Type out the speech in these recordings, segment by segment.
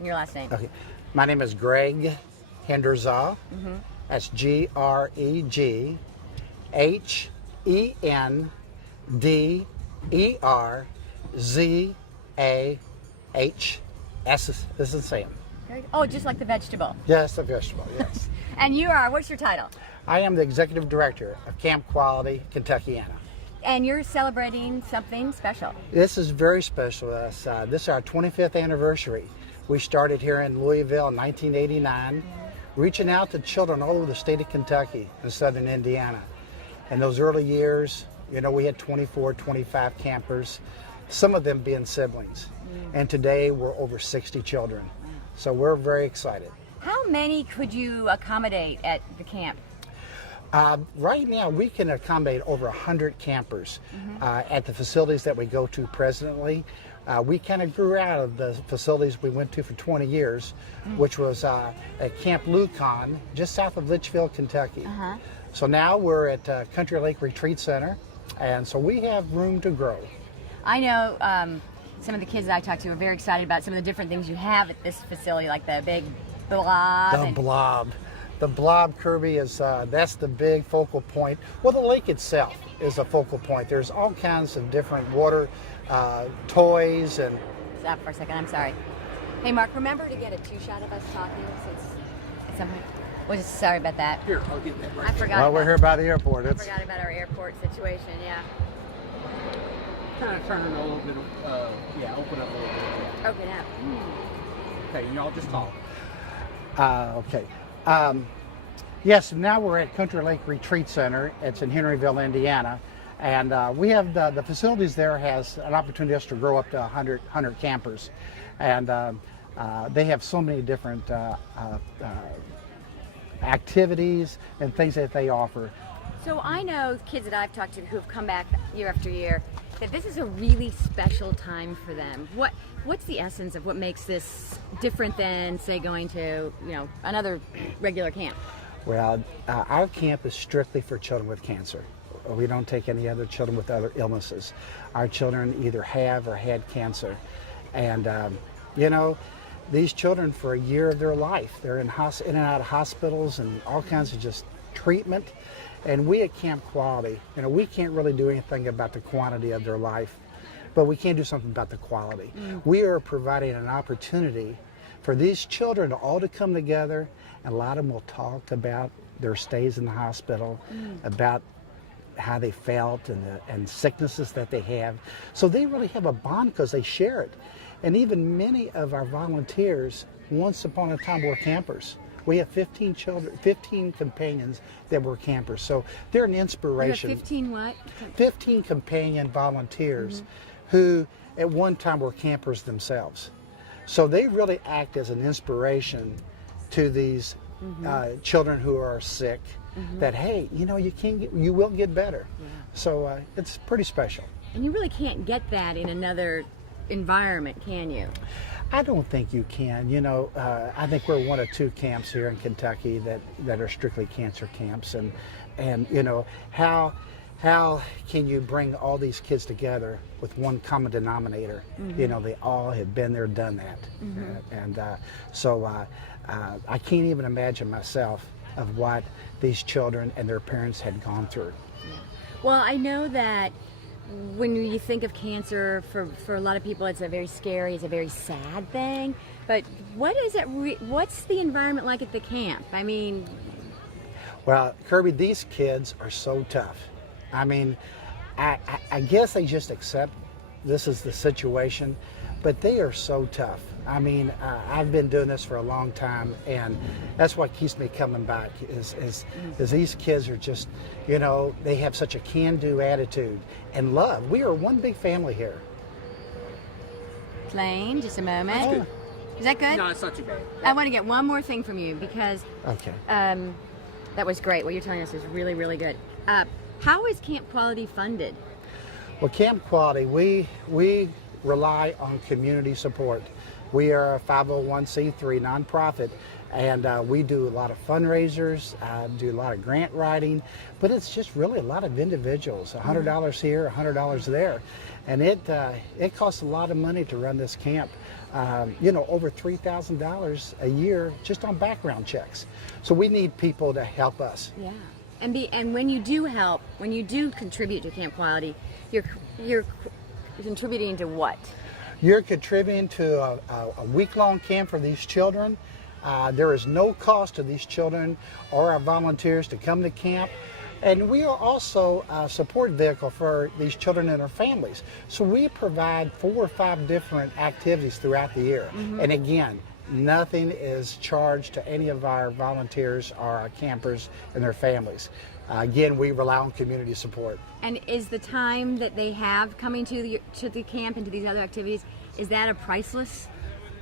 and your last name. Okay. My name is Greg Henderzaw. That's Greghenderzah. This is Sam. Oh, just like the vegetable. Yes, a vegetable, yes. And you are, what's your title? I am the Executive Director of Camp Quality, Kentuckiana. And you're celebrating something special. This is very special to us. This is our 25th anniversary. We started here in Louisville in 1989, reaching out to children all over the state of Kentucky and southern Indiana. In those early years, you know, we had 24, 25 campers, some of them being siblings. And today we're over 60 children. So we're very excited. How many could you accommodate at the camp? Right now, we can accommodate over 100 campers at the facilities that we go to presently. We kind of grew out of the facilities we went to for 20 years, which was at Camp Lucon, just south of Litchfield, Kentucky. So now we're at Country Lake Retreat Center, and so we have room to grow. I know some of the kids that I talked to are very excited about some of the different things you have at this facility, like the big blob. The blob. The blob, Kirby, is that's the big focal point. Well, the lake itself is a focal point. There's all kinds of different water toys and... Stop for a second, I'm sorry. Hey, Mark, remember to get a two-shot of us talking since at some point. We're just sorry about that. Here, I'll get that right. I forgot. Well, we're here by the airport. I forgot about our airport situation, yeah. Kind of turn it a little bit, yeah, open up a little bit. Open up. Okay, y'all just talk. Okay. Yes, now we're at Country Lake Retreat Center. It's in Henryville, Indiana. And we have the facilities there has an opportunity us to grow up to 100 campers. And they have so many different activities and things that they offer. So I know kids that I've talked to who have come back year after year that this is a really special time for them. What's the essence of what makes this different than, say, going to, you know, another regular camp? Well, our camp is strictly for children with cancer. We don't take any other children with other illnesses. Our children either have or had cancer. And, you know, these children for a year of their life, they're in and out of hospitals and all kinds of just treatment. And we at Camp Quality, you know, we can't really do anything about the quantity of their life, but we can do something about the quality. We are providing an opportunity for these children all to come together, and a lot of them will talk about their stays in the hospital, about how they felt and sicknesses that they have. So they really have a bond because they share it. And even many of our volunteers, once upon a time, were campers. We have 15 children, 15 companions that were campers. So they're an inspiration. You have 15 what? 15 companion volunteers who at one time were campers themselves. So they really act as an inspiration to these children who are sick, that, hey, you know, you will get better. So it's pretty special. And you really can't get that in another environment, can you? I don't think you can. You know, I think we're one of two camps here in Kentucky that are strictly cancer camps, and you know, how can you bring all these kids together with one common denominator? You know, they all have been there, done that, and so I can't even imagine myself of what these children and their parents had gone through. Well, I know that when you think of cancer, for a lot of people, it's a very scary, it's a very sad thing. But what is it? What's the environment like at the camp? I mean, well, Kirby, these kids are so tough. I mean, I guess they just accept this is the situation, but they are so tough. I mean, I've been doing this for a long time, and that's what keeps me coming back is these kids are just, you know, they have such a can-do attitude and love. We are one big family here. Lane, just a moment. Is that good? No, it's not too bad. I want to get one more thing from you because Okay. that was great. What you're telling us is really, really good. How is Camp Quality funded? Well, Camp Quality, we rely on community support. We are a 501c3 nonprofit, and we do a lot of fundraisers, do a lot of grant writing, but it's just really a lot of individuals, $100 here, $100 there, and it costs a lot of money to run this camp. over $3,000 a year just on background checks. So we need people to help us. Yeah. And when you do help, when you do contribute to Camp Quality, you're contributing to what? You're contributing to a week-long camp for these children. There is no cost to these children or our volunteers to come to camp. And we are also a support vehicle for these children and their families. So we provide 4 or 5 different activities throughout the year. And again, nothing is charged to any of our volunteers or our campers and their families. Again, we rely on community support. And is the time that they have coming to the camp and to these other activities, is that a priceless?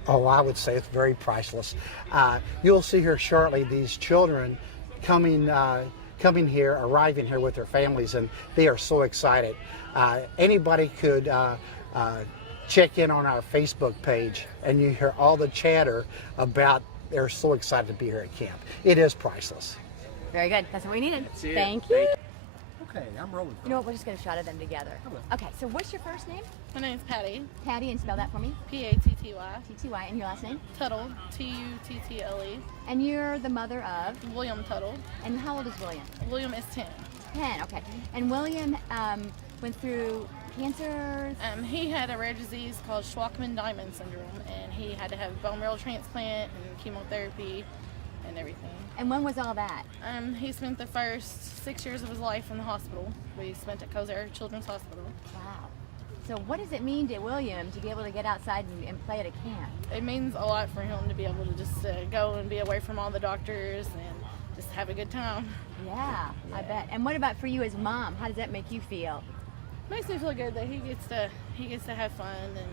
Oh, I would say it's very priceless. You'll see here shortly these children coming here, arriving here with their families, and they are so excited. Anybody could check in on our Facebook page, and you hear all the chatter about they're so excited to be here at camp. It is priceless. Very good. That's what we needed. That's it. Thank you. Okay, I'm rolling. You know what? We'll just get a shot of them together. Okay. Okay. So what's your first name? My name's Patty, Patty, and spell that for me. Patty, T-T-Y. And your last name? Tuttle, Tuttle, And you're the mother of? William Tuttle. And how old is William? William is 10. 10. Okay. And William went through cancer. He had a rare disease called Shwachman-Diamond syndrome, and he had to have bone marrow transplant and chemotherapy and everything. And when was all that? He spent the first 6 years of his life in the hospital. We spent at Kozer Children's Hospital. Wow. So what does it mean to William to be able to get outside and play at a camp? It means a lot for him to be able to just go and be away from all the doctors and just have a good time. Yeah, I bet. And what about for you as mom? How does that make you feel? Makes me feel good that he gets to have fun and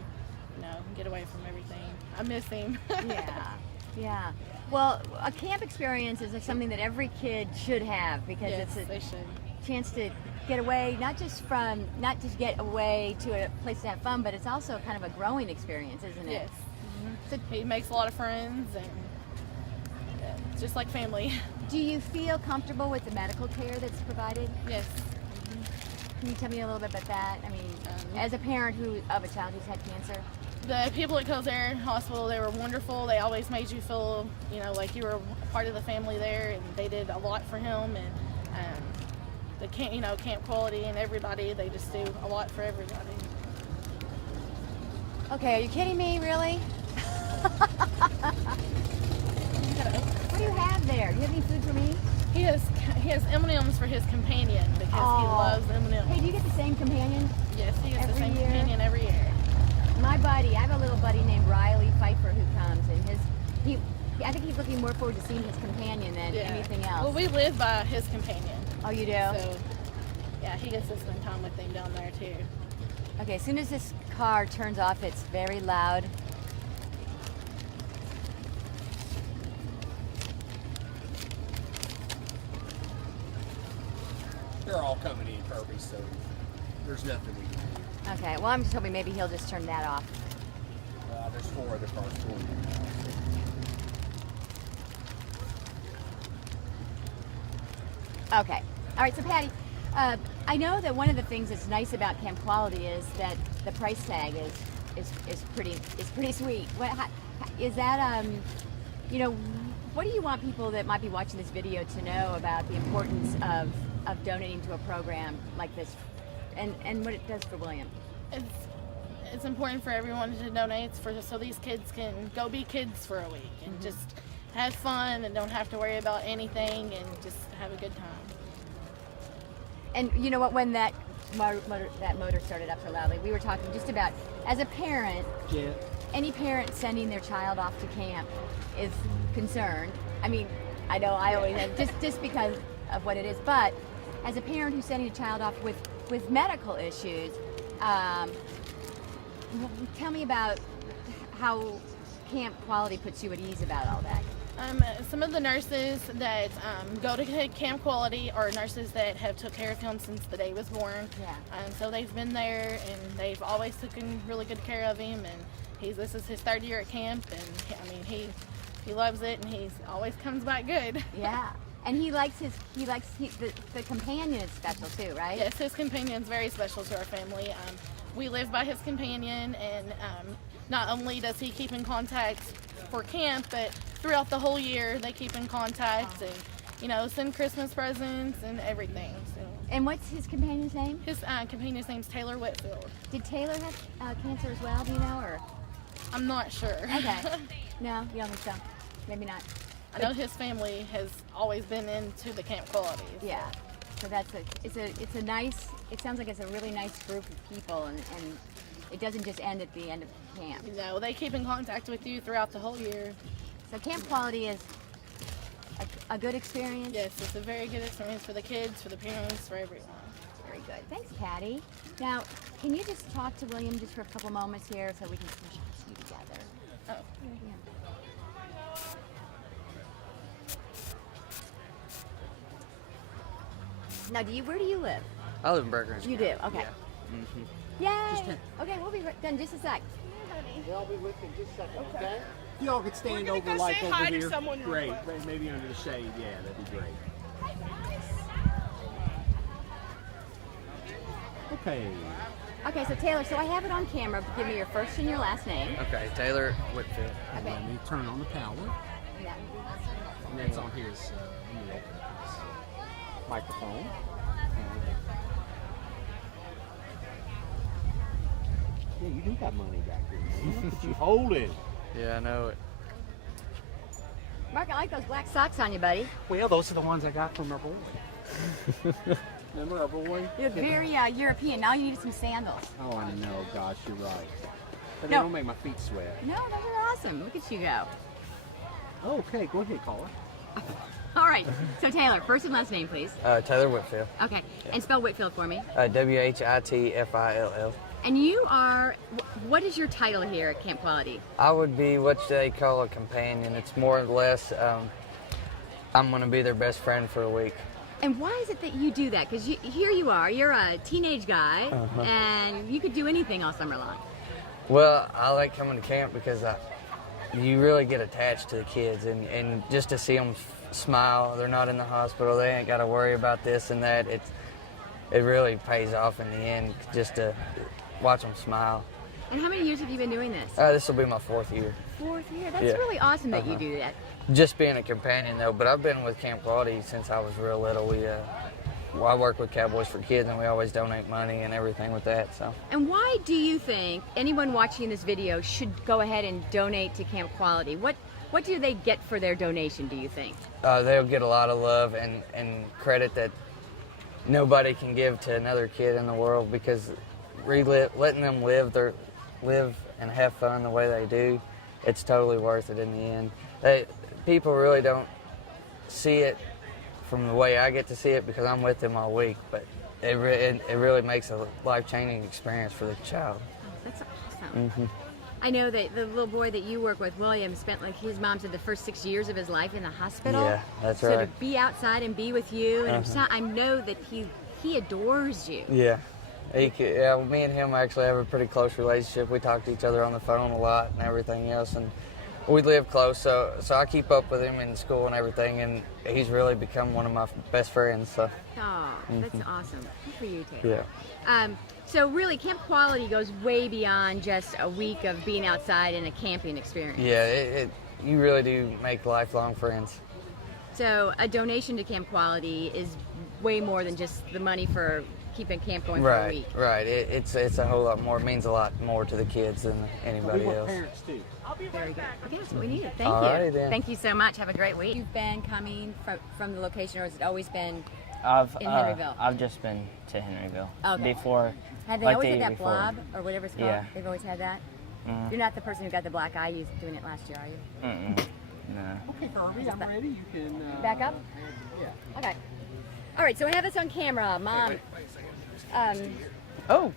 get away from everything. I miss him. Yeah. Well, a camp experience is something that every kid should have because Yes, it's they should. a chance to get away, not just get away to a place to have fun, but it's also kind of a growing experience, isn't it? Yes. So he makes a lot of friends and just like family. Do you feel comfortable with the medical care that's provided? Yes. Can you tell me a little bit about that? I mean, as a parent of a child who's had cancer. The people at Kozer Hospital, they were wonderful. They always made you feel, like you were a part of the family there, and they did a lot for him. And the Camp Quality and everybody, they just do a lot for everybody. Okay, are you kidding me? Really? What do you have there? Do you have any food for me? He has M&Ms for his companion because he loves M&Ms. Hey, do you get the same companion? Yes, he gets the Every same year? companion every year. My buddy, I have a little buddy named Riley Pfeiffer who comes, and I think he's looking more forward to seeing his companion than anything else. Well, we live by his companion. Oh, you do? So, yeah, he gets to spend time with him down there too. Okay, as soon as this car turns off, it's very loud. They're all coming in, Kirby, so there's nothing we can do. Okay, well, I'm just hoping maybe he'll just turn that off. There's 4 other cars for you. Okay. All right, so Patty, I know that one of the things that's nice about Camp Quality is that the price tag is pretty sweet. Is that what do you want people that might be watching this video to know about the importance of donating to a program like this, and what it does for William? It's important for everyone to donate so these kids can go be kids for a week and just have fun and don't have to worry about anything and just have a good time. And you know what? When that motor started up so loudly, we were talking just about, as a parent, any parent sending their child off to camp is concerned. I mean, I know I always am, just because of what it is. But as a parent who's sending a child off with medical issues, tell me about how Camp Quality puts you at ease about all that. Some of the nurses that go to Camp Quality are nurses that have took care of him since the day he was born. Yeah. So they've been there and they've always taken really good care of him. And this is his 3rd year at camp, and he loves it, and he always comes back good. Yeah. And the companion is special too, right? Yes, his companion's very special to our family. we live by his companion, and not only does he keep in contact for camp, but throughout the whole year they keep in contact and, you know, send Christmas presents and everything. So And what's his companion's name? his companion's name's Taylor Whitfield. Did Taylor have cancer as well? Do you know? Or I'm not sure. okay, no, you don't think so? Maybe not. I know his family has always been into the camp qualities. Yeah. So it's a nice. It sounds like it's a really nice group of people, and it doesn't just end at the end of camp. You know, they keep in contact with you throughout the whole year. So camp quality is a good experience. Yes, it's a very good experience for the kids, for the parents, for everyone. Very good. Thanks, Patty. Now, can you just talk to William just for a couple moments here so we can see you together? Oh. Yeah. Now, where do you live? I live in Burgers. You do? Okay. Yeah. Yay! Okay, we'll be done just a sec. I'll be with you in just a second, okay? If y'all could stand over go like say over hi to here. someone real Great. quick. Maybe under the shade. Yeah, that'd be great. Okay. Okay, so Taylor, so I have it on camera. Give me your first and your last name. Okay, Taylor Whitfield. And Okay. let me turn on the power. Yeah. And that's on his, let me open up his microphone. Yeah, you do got money back there, man. Look at you holding. Yeah, I know it. Mark, I like those black socks on you, buddy. Well, those are the ones I got from our boy. Remember our boy? You're very European. Now you need some sandals. Oh, I know. Gosh, you're right. But No. they don't make my feet sweat. No, those are awesome. Look at you go. Okay, go ahead, caller. All right. So Taylor, first and last name, please. Taylor Whitfield. Okay. And spell Whitfield for me. Whitfill. And you are, what is your title here at Camp Quality? I would be what they call a companion. It's more or less, I'm going to be their best friend for a week. And why is it that you do that? Because here you are, you're a teenage guy, and you could do anything all summer long. Well, I like coming to camp because you really get attached to the kids, and just to see them smile, they're not in the hospital, they ain't got to worry about this and that. It really pays off in the end just to watch them smile. And how many years have you been doing this? This will be my 4th year. 4th year. That's Yeah. really awesome that you do that. Just being a companion though, but I've been with Camp Quality since I was real little. I work with Cowboys for Kids, and we always donate money and everything with that. So. And why do you think anyone watching this video should go ahead and donate to Camp Quality? What do they get for their donation, do you think? They'll get a lot of love and credit that nobody can give to another kid in the world, because letting them live and have fun the way they do, it's totally worth it in the end. People really don't see it from the way I get to see it because I'm with them all week, but it really makes a life-changing experience for the child. Oh, that's awesome. I know that the little boy that you work with, William, spent, like his mom said, the first 6 years of his life in the hospital. Yeah, that's so right. to be outside and be with you, and I know that he adores you. Yeah. Me and him actually have a pretty close relationship. We talk to each other on the phone a lot and everything else, and we live close, so I keep up with him in school and everything, and he's really become one of my best friends. So. Oh, that's awesome. Good for you, Taylor. Yeah. So really, Camp Quality goes way beyond just a week of being outside in a camping experience. Yeah, you really do make lifelong friends. So a donation to Camp Quality is way more than just the money for keeping camp going for a week. Right. It's a whole lot more. It means a lot more to the kids than anybody We want else. parents too. Very good. Okay, that's what we needed. Thank All you. righty then. Thank you so much. Have a great week. You've been coming from the location, or has it always been I've in Henryville? I've just been to Henryville Okay. before. Have they like always the had year that before. blob, or whatever it's called? Yeah. They've always had that? Mhm. You're not the person who got the black eye. You doing it last year, are you? Mm-mm. No. Okay, Kirby, I'm ready. You can Back up? Yeah. Okay. All right, so I have this on camera. Mom, Oh.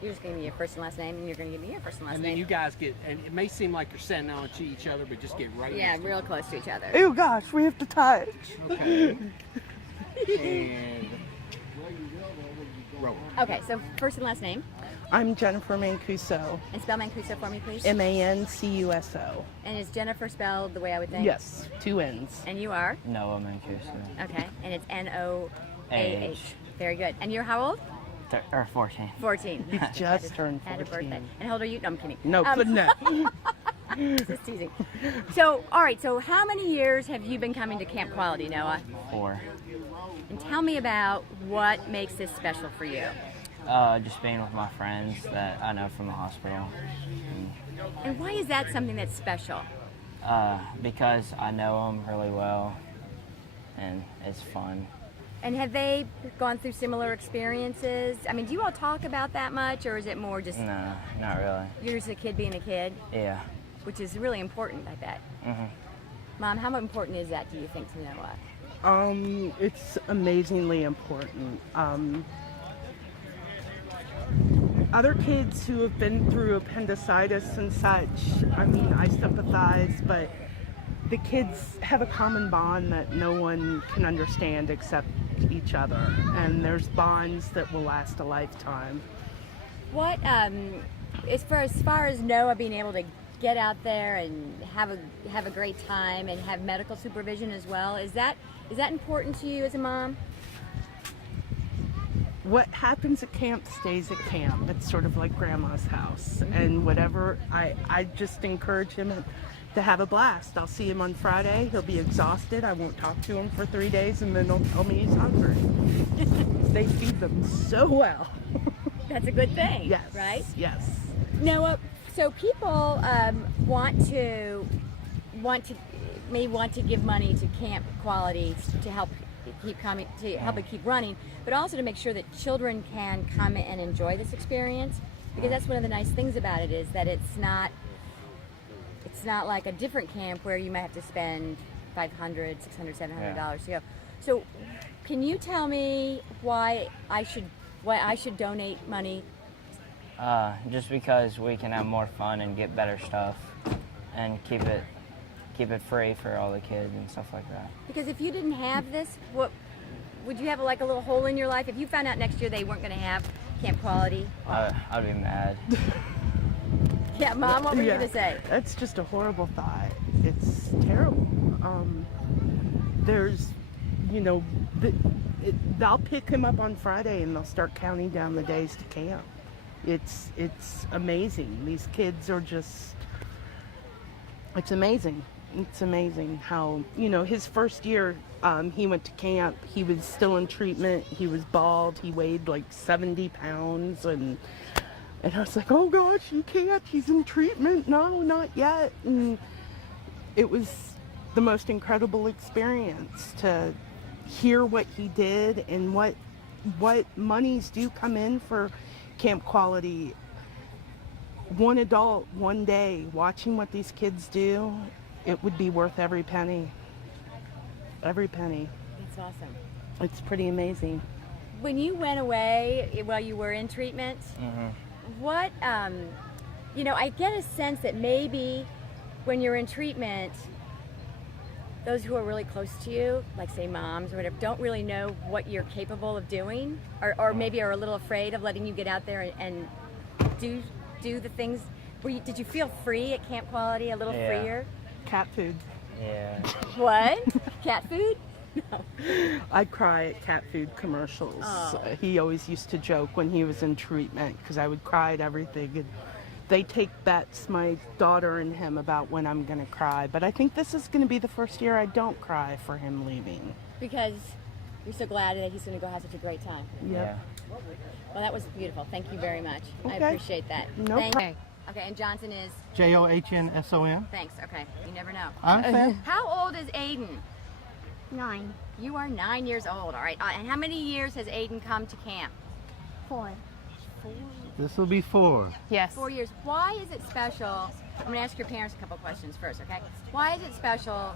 you're just going to give me your first and last name, and you're going to give me your first and last And name. then you guys get, and it may seem like you're standing on to each other, but just get right Yeah, next to real close to each other. Oh gosh, we have to touch. Okay. And roll. Okay, so first and last name, I'm Jennifer Mancuso, and spell Mancuso for me, please. Mancuso. And is Jennifer spelled the way I would think? Yes, 2 N's. And you are? Noah Mancuso. Okay, and it's Noah. A-H. Very good. And you're how old? or 14. 14. He's just turned Had a 14. birthday. And how old are you? No, I'm kidding. No, but no. Just teasing. So, all right. So, how many years have you been coming to Camp Quality, Noah? 4. And tell me about what makes this special for you. Just being with my friends that I know from the hospital. And why is that something that's special? Because I know them really well, and it's fun. And have they gone through similar experiences? I mean, do you all talk about that much, or is it more just No, not really. you're just a kid being a kid, Yeah. which is really important, I bet. Mm-hmm. Mom, how important is that, do you think, to Noah? It's amazingly important. Other kids who have been through appendicitis and such, I mean, I sympathize, but the kids have a common bond that no one can understand except each other. And there's bonds that will last a lifetime. What, as far as Noah being able to get out there and have a great time and have medical supervision as well, is that important to you as a mom? What happens at camp stays at camp. It's sort of like grandma's house. And whatever, I just encourage him to have a blast. I'll see him on Friday. He'll be exhausted. I won't talk to him for 3 days, and then he'll tell me he's hungry. They feed them so well. That's a good thing, Yes. right? Yes. Noah, so people may want to give money to Camp Quality to help it keep running, but also to make sure that children can come and enjoy this experience, because that's one of the nice things about it, is that it's not like a different camp where you might have to spend $500, $600, $700 to go. So can you tell me why I should donate money? Just because we can have more fun and get better stuff, and keep it free for all the kids and stuff like that. Because if you didn't have this, what would you have, like a little hole in your life? If you found out next year they weren't going to have Camp Quality? I'd be mad. Yeah, Mom, what were you going to say? That's just a horrible thought. It's terrible. There's, they'll pick him up on Friday and they'll start counting down the days to camp. It's amazing. These kids are just, it's amazing. It's amazing how, his first year, he went to camp, he was still in treatment, he was bald, he weighed like 70 pounds, and I was like, oh gosh, you can't, he's in treatment, no, not yet. And it was the most incredible experience to hear what he did and what monies do come in for Camp Quality. One adult, one day, watching what these kids do, it would be worth every penny. Every penny. That's awesome. It's pretty amazing. When you went away while you were in treatment, what, I get a sense that maybe when you're in treatment, those who are really close to you, like say moms or whatever, don't really know what you're capable of doing, or maybe are a little afraid of letting you get out there and do the things. Did you feel free at Camp Quality, a little freer? Cat food. Yeah. What? Cat food? No. I'd cry at cat food commercials. Oh. He always used to joke when he was in treatment because I would cry at everything. And they take bets, my daughter and him, about when I'm going to cry. But I think this is going to be the first year I don't cry for him leaving. Because you're so glad that he's going to go have such a great time. Yep. Yeah. Well, that was beautiful. Thank you very much. I Okay. appreciate that. No Thank problem. Okay, and Johnson is? Johnsson. Thanks. Okay, you never know. I'm fan. How old is Aiden? 9, You are 9 years old. All right. And how many years has Aiden come to camp? 4. This will be 4. Yes. 4 years. Why is it special? I'm going to ask your parents a couple questions first, okay? Why is it special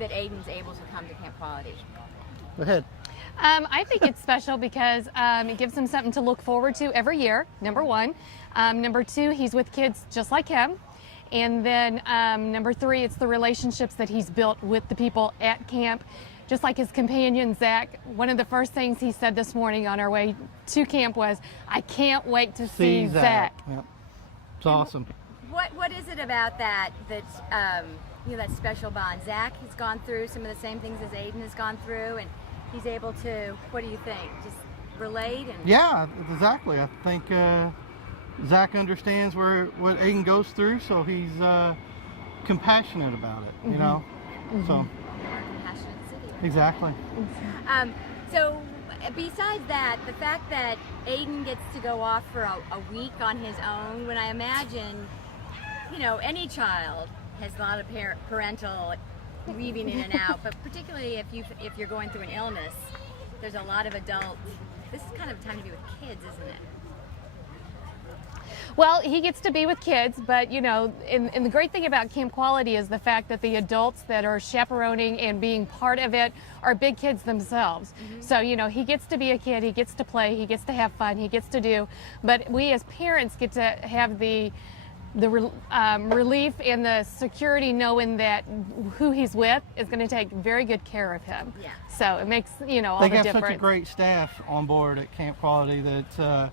that Aiden's able to come to Camp Quality? Go ahead. I think it's special because it gives him something to look forward to every year, number one. Number two, he's with kids just like him. And then number three, it's the relationships that he's built with the people at camp. Just like his companion, Zach, one of the first things he said this morning on our way to camp was, I can't wait to see Zach. Yep. It's awesome. What is it about that that special bond? Zach has gone through some of the same things as Aiden has gone through, and he's able to. What do you think? Just relate? And Yeah, exactly. I think Zach understands what Aiden goes through, so he's compassionate about it, you know? So, We're a compassionate city. Right? exactly. So besides that, the fact that Aiden gets to go off for a week on his own, when I imagine, you know, any child has a lot of parental weaving in and out, but particularly if you're going through an illness, there's a lot of adult. This is kind of time to be with kids, isn't it? Well, he gets to be with kids, but you know, and the great thing about Camp Quality is the fact that the adults that are chaperoning and being part of it are big kids themselves. So, you know, he gets to be a kid, he gets to play, he gets to have fun, he gets to do, but we as parents get to have the relief and the security knowing that who he's with is going to take very good care of him. Yeah. So it makes, you know, all the difference. They have such a great staff on board at Camp Quality that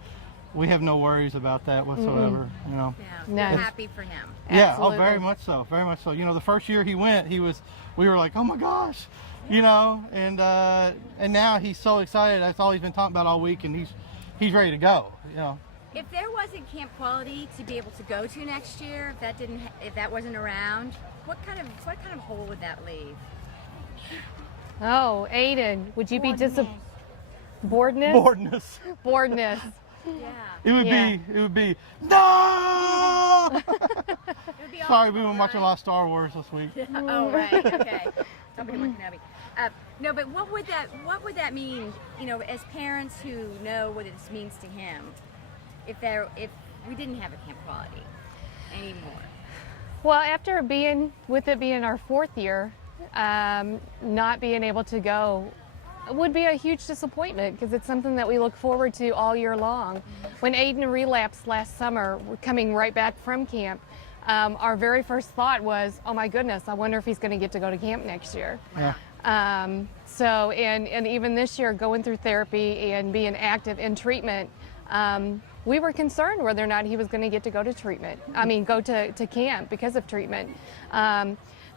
we have no worries about that whatsoever. You know. Yeah. We're happy for him. Yeah. Absolutely. Oh, very much so. Very much so. You know, the first year he went, we were like, oh my gosh, you know, and now he's so excited. That's all he's been talking about all week, and he's ready to go. You know. If there wasn't Camp Quality to be able to go to next year, if that wasn't around, what kind of hole would that leave? Oh, Aiden, would you be disappointed? Boredness? Boredness. Yeah. It would be no. It would be Sorry, we've been watching a lot of Star Wars this week. Oh, right. Okay. Somebody more Kenobi. No, but what would that mean? You know, as parents who know what this means to him, if we didn't have a Camp Quality anymore. Well, after being our fourth year, not being able to go would be a huge disappointment because it's something that we look forward to all year long. When Aiden relapsed last summer, coming right back from camp, our very first thought was, oh my goodness, I wonder if he's going to get to go to camp next year. Yeah. So, and even this year, going through therapy and being active in treatment, we were concerned whether or not he was going to get to go to treatment. I mean, go to camp because of treatment.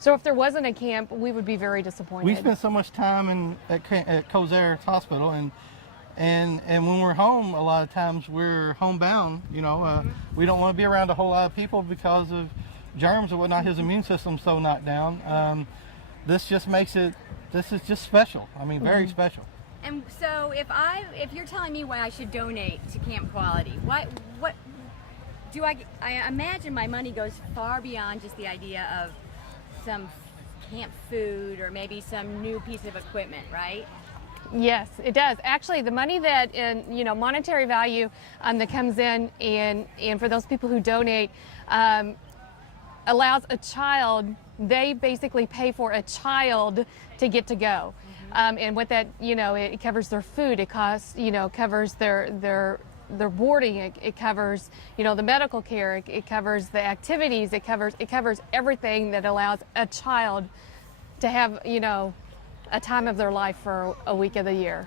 So if there wasn't a camp, we would be very disappointed. We spent so much time at Cozaire Hospital, and when we're home, a lot of times we're homebound. You know, we don't want to be around a whole lot of people because of germs or whatnot. His immune system's so knocked down. This just makes it. This is just special. I mean, very special. And so, if you're telling me why I should donate to Camp Quality, what do I imagine my money goes far beyond just the idea of some camp food or maybe some new piece of equipment, right? Yes, it does. Actually, the money that monetary value that comes in and for those people who donate allows a child. They basically pay for a child to get to go. And what that, it covers their food, it costs, covers their boarding, it covers, the medical care, it covers the activities, it covers everything that allows a child to have, a time of their life for a week of the year.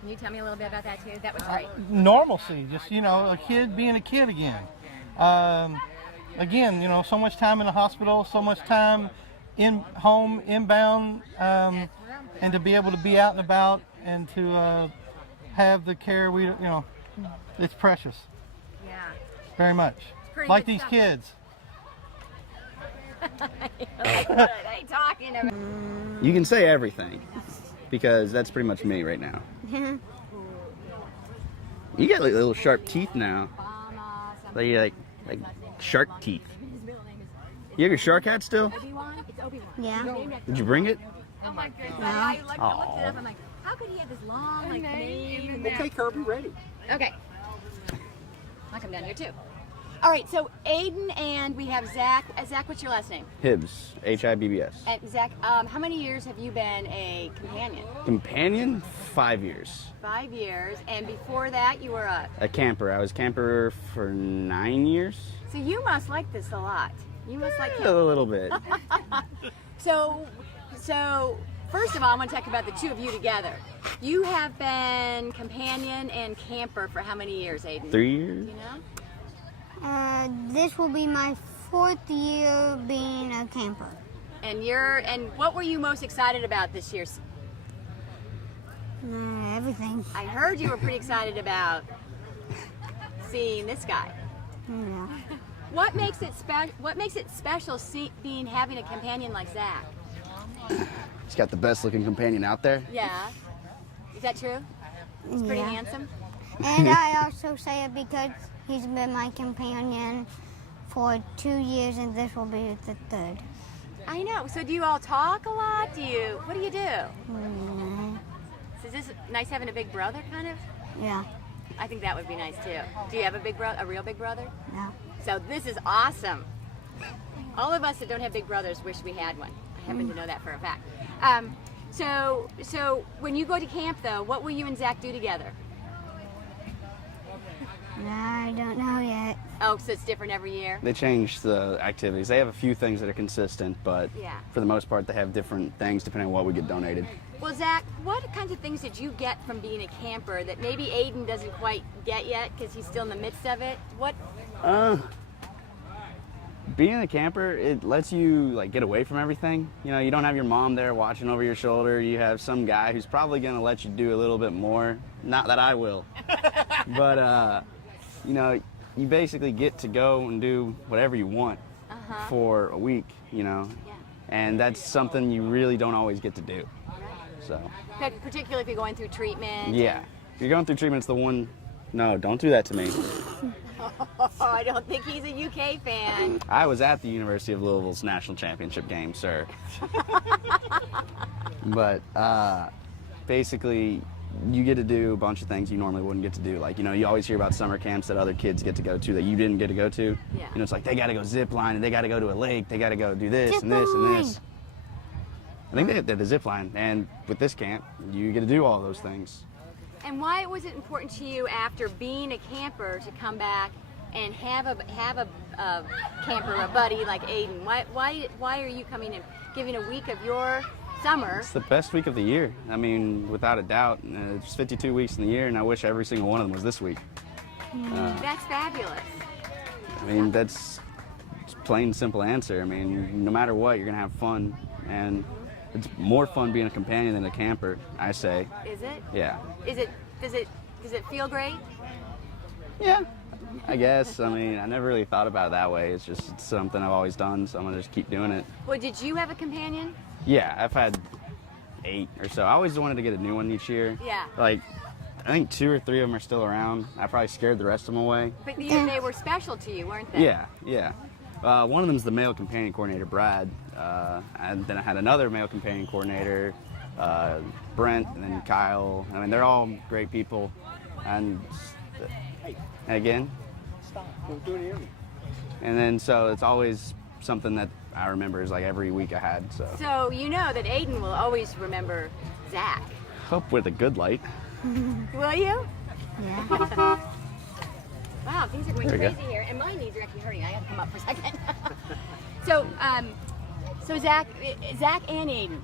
Can you tell me a little bit about that too? That was great. Normalcy, just, a kid being a kid again. Again, so much time in the hospital, so much time inbound, and to be able to be out and about and to have the care it's precious. Yeah. Very much. Like these kids. Like, what are they talking about? You can say everything because that's pretty much me right now. You got like little sharp teeth now. Like shark teeth. You have your shark hat still? Yeah. Did you bring it? Oh my goodness. I looked it up. I'm like, how could he have this long name? Okay, Kirby, ready. Okay. I'll come down here too. All right, so Aiden and we have Zach. Zach, what's your last name? Hibbs, Hibbs. And Zach, how many years have you been a companion? Companion? 5 years. 5 years, and before that you were a camper. I was camper for 9 years. So you must like this a lot. You must like a little bit. So first of all, I want to talk about the two of you together. You have been companion and camper for how many years, Aiden? 3 years. You know? This will be my 4th year being a camper. And what were you most excited about this year? Everything. I heard you were pretty excited about seeing this guy. Yeah. What makes it special having a companion like Zach? He's got the best looking companion out there. Yeah. Is that true? He's pretty Yeah. handsome. And I also say it because he's been my companion for 2 years, and this will be the third. I know. So do you all talk a lot? What do you do? Mm, So is this nice having a big brother, kind of? yeah. I think that would be nice too. Do you have a real big brother? No. So this is awesome. All of us that don't have big brothers wish we had one. I happen to know that for a fact. So when you go to camp, though, what will you and Zach do together? I don't know yet. Oh, so it's different every year? They change the activities. They have a few things that are consistent, but Yeah. for the most part, they have different things depending on what we get donated. Well, Zach, what kinds of things did you get from being a camper that maybe Aiden doesn't quite get yet because he's still in the midst of it? What? Being a camper, it lets you like get away from everything. You know, you don't have your mom there watching over your shoulder. You have some guy who's probably gonna let you do a little bit more. Not that I will, but you know, you basically get to go and do whatever you want for a week. You know, and that's something you really don't always get to do. So. Particularly if you're going through treatment. Yeah, if you're going through treatment, it's the one. No, don't do that to me. Oh, I don't think he's a UK fan. I was at the University of Louisville's national championship game, sir. But basically, you get to do a bunch of things you normally wouldn't get to do. Like, you know, you always hear about summer camps that other kids get to go to that you didn't get to go to. Yeah. You know, it's like they got to go zip line and they got to go to a lake. They got to go do this and this and this. I think they have the zip line, and with this camp, you get to do all those things. And why was it important to you after being a camper to come back and have a camper, a buddy like Aiden? Why are you coming and giving a week of your summer? It's the best week of the year. I mean, without a doubt. It's 52 weeks in the year, and I wish every single one of them was this week. That's fabulous. I mean, that's plain simple answer. I mean, no matter what, you're gonna have fun, and it's more fun being a companion than a camper, I say. Is it? Yeah. Does it feel great? Yeah, I guess. I mean, I never really thought about it that way. It's just something I've always done, so I'm gonna just keep doing it. Well, did you have a companion? Yeah, I've had 8 or so. I always wanted to get a new one each year. Yeah. Like, I think 2 or 3 of them are still around. I probably scared the rest of them away. But they were special to you, weren't they? Yeah. One of them's the male companion coordinator, Brad. And then I had another male companion coordinator, Brent, and then Kyle. I mean, they're all great people. And again, Stop. Don't do it again. and then so it's always something that I remember is like every week I had. So you know that Aiden will always remember Zach. Hope with a good light. Will you? Yeah. Wow, things are going There we crazy go. here, and my knees are actually hurting. I got to come up for a second. So Zach and Aiden,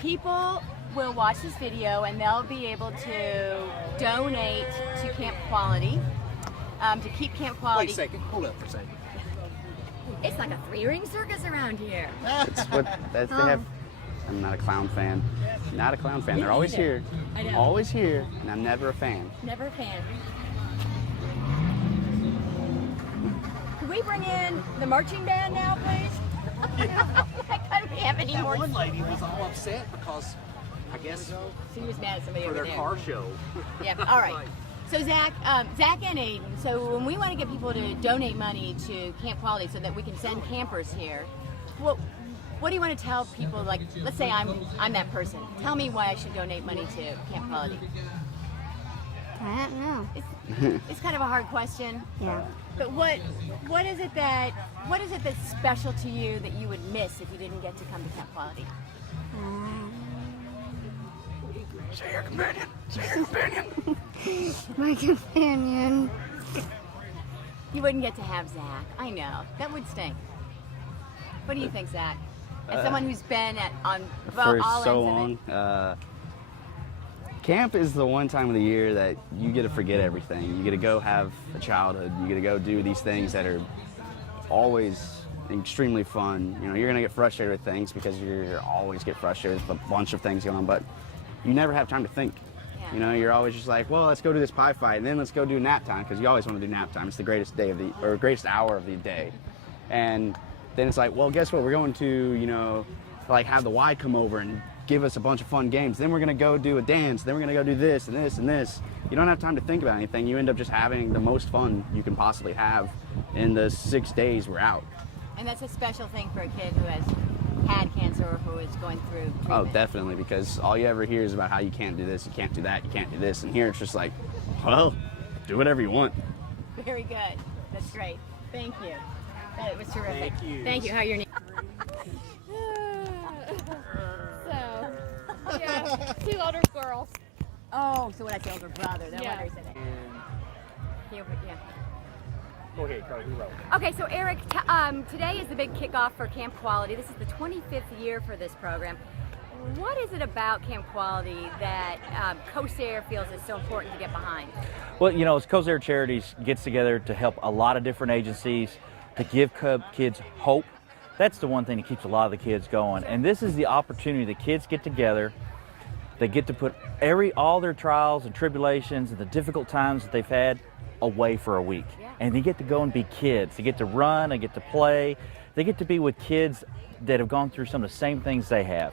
people will watch this video and they'll be able to donate to Camp Quality, to keep Camp Quality. Wait a second. Hold up for a second. It's like a 3-ring circus around here. That's what they have. I'm not a clown fan. Not a clown fan. They're always here. I know. Always here, and I'm never a fan. Never a fan. Can we bring in the marching band now, please? I couldn't have any That more. one lady was all upset because, I guess, She was mad at somebody for over their there. car show. Yeah. All right. So Zach and Aiden. So when we want to get people to donate money to Camp Quality so that we can send campers here, what do you want to tell people? Like, let's say I'm that person. Tell me why I should donate money to Camp Quality. I don't know. It's kind of a hard question. Yeah. But what is it that's special to you that you would miss if you didn't get to come to Camp Quality? Say your companion. Say your companion. My companion. You wouldn't get to have Zach. I know. That would stink. What do you think, Zach? As someone who's been on For all so ends of it. long. Camp is the one time of the year that you get to forget everything. You get to go have a childhood. You get to go do these things that are always extremely fun. You know, you're gonna get frustrated with things because you always get frustrated with a bunch of things going on, but you never have time to think. Yeah. You know, you're always just like, well, let's go do this pie fight, and then let's go do nap time, because you always want to do nap time. It's the greatest day of the, or greatest hour of the day. And then it's like, well, guess what? We're going to, you know, like have the Y come over and give us a bunch of fun games. Then we're going to go do a dance. Then we're going to go do this and this and this. You don't have time to think about anything. You end up just having the most fun you can possibly have in the 6 days we're out. And that's a special thing for a kid who has had cancer or who is going through treatment. Oh, definitely, because all you ever hear is about how you can't do this, you can't do that, you can't do this. And here it's just like, well, do whatever you want. Very good. That's great. Thank you. That was terrific. Thank you. Thank you. How are your name? So, yeah, 2 older girls. Oh, so that's your older brother. No Yeah. wonder he said that. Yeah. Go ahead, Carly. You roll. Okay, so Eric, today is the big kickoff for Camp Quality. This is the 25th year for this program. What is it about Camp Quality that COSAIR feels is so important to get behind? Well, you know, as COSAIR Charities gets together to help a lot of different agencies to give kids hope, that's the one thing that keeps a lot of the kids going. And this is the opportunity the kids get together. They get to put all their trials and tribulations and the difficult times that they've had away for a week. Yeah. And they get to go and be kids. They get to run, they get to play, they get to be with kids that have gone through some of the same things they have.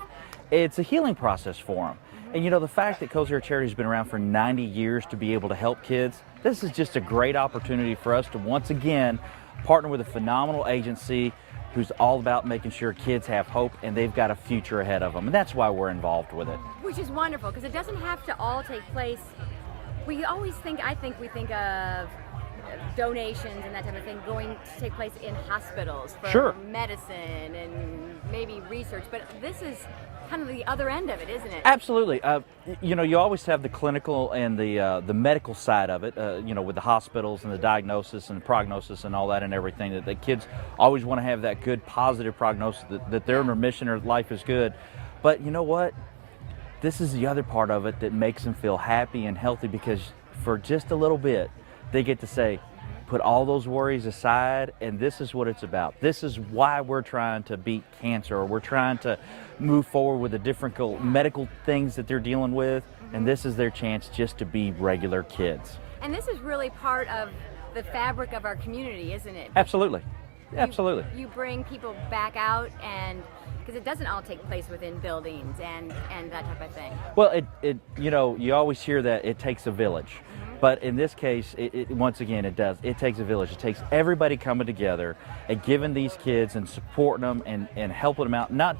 It's a healing process for them. And you know, the fact that COSAIR Charities has been around for 90 years to be able to help kids, this is just a great opportunity for us to once again partner with a phenomenal agency who's all about making sure kids have hope and they've got a future ahead of them. And that's why we're involved with it. Which is wonderful, because it doesn't have to all take place. We always think, we think of donations and that type of thing going to take place in hospitals for Sure. medicine and maybe research, but this is kind of the other end of it, isn't it? Absolutely. You know, you always have the clinical and the medical side of it, you know, with the hospitals and the diagnosis and prognosis and all that and everything, that the kids always want to have that good positive prognosis that they're in remission or life is good. But you know what? This is the other part of it that makes them feel happy and healthy, because for just a little bit, they get to say, put all those worries aside, and this is what it's about. This is why we're trying to beat cancer, or we're trying to move forward with the different medical things that they're dealing with, and this is their chance just to be regular kids. And this is really part of the fabric of our community, isn't it? Absolutely. Absolutely. You bring people back out, and because it doesn't all take place within buildings and that type of thing. Well, you know, you always hear that it takes a village. But in this case, once again, it does. It takes a village. It takes everybody coming together and giving these kids and supporting them and helping them out. Not,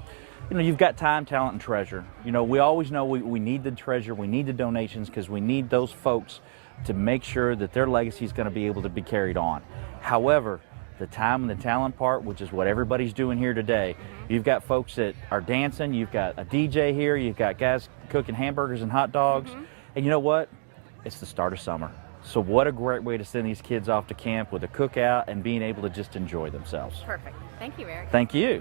you know, you've got time, talent, and treasure. You know, we always know we need the treasure, we need the donations, because we need those folks to make sure that their legacy is going to be able to be carried on. However, the time and the talent part, which is what everybody's doing here today, you've got folks that are dancing, you've got a DJ here, you've got guys cooking hamburgers and hot dogs, and you know what? It's the start of summer. So what a great way to send these kids off to camp with a cookout and being able to just enjoy themselves. Perfect. Thank you, Eric. Thank you.